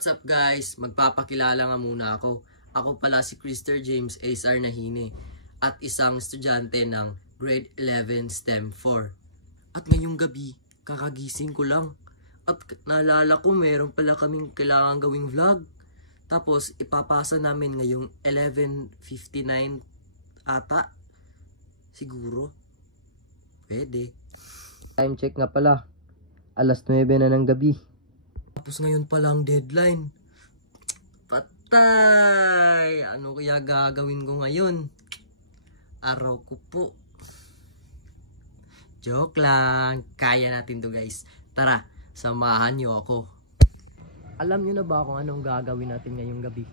What's up guys? Magpapakilala nga muna ako. Ako pala si Krister James A.S.R. Nahine at isang estudyante ng Grade 11 STEM 4. At ngayong gabi, kakagising ko lang. At naalala ko meron pala kaming kailangan gawing vlog. Tapos ipapasa namin ngayong 11:59 ata. Siguro. Pwede. Time check nga pala. Alas 9 na ng gabi. Tapos ngayon pa lang deadline. Patay! Ano kaya gagawin ko ngayon? Araw ko po. Joke lang. Kaya natin to guys. Tara, samahan niyo ako. Alam niyo na ba kung anong gagawin natin ngayong gabi?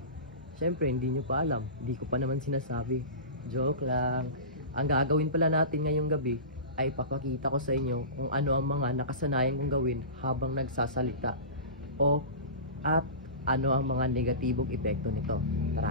Siyempre, hindi niyo pa alam. Hindi ko pa naman sinasabi. Joke lang. Ang gagawin pala natin ngayong gabi ay papakita ko sa inyo kung ano ang mga nakasanayan kong gawin habang nagsasalita. At ano ang mga negatibong epekto nito. Tara.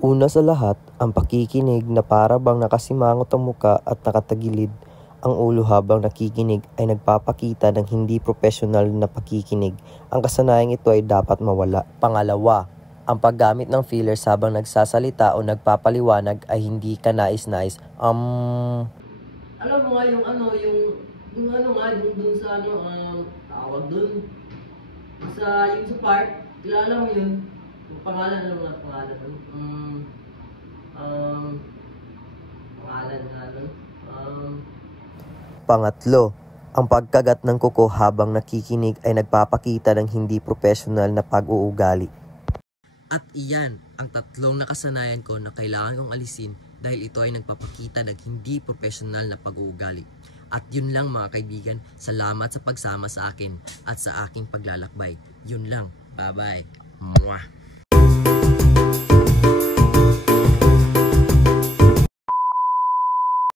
Una sa lahat, ang pakikinig na para bang nakasimangot ang muka at nakatagilid ang ulo habang nakikinig ay nagpapakita ng hindi profesional na pakikinig. Ang kasanayang ito ay dapat mawala. Pangalawa, ang paggamit ng fillers habang nagsasalita o nagpapaliwanag ay hindi ka nais-nais. Alam mo nga yung dun sa tawag dun. Yung sa park, kilala mo yun? Yung pangalan, ano nga pangalan nun? Pangatlo, ang pagkagat ng kuko habang nakikinig ay nagpapakita ng hindi profesional na pag-uugali. At iyan ang tatlong nakasanayan ko na kailangan kong alisin dahil ito ay nagpapakita ng hindi profesional na pag-uugali. At yun lang mga kaibigan, salamat sa pagsama sa akin at sa aking paglalakbay. Yun lang, bye-bye. Mwah!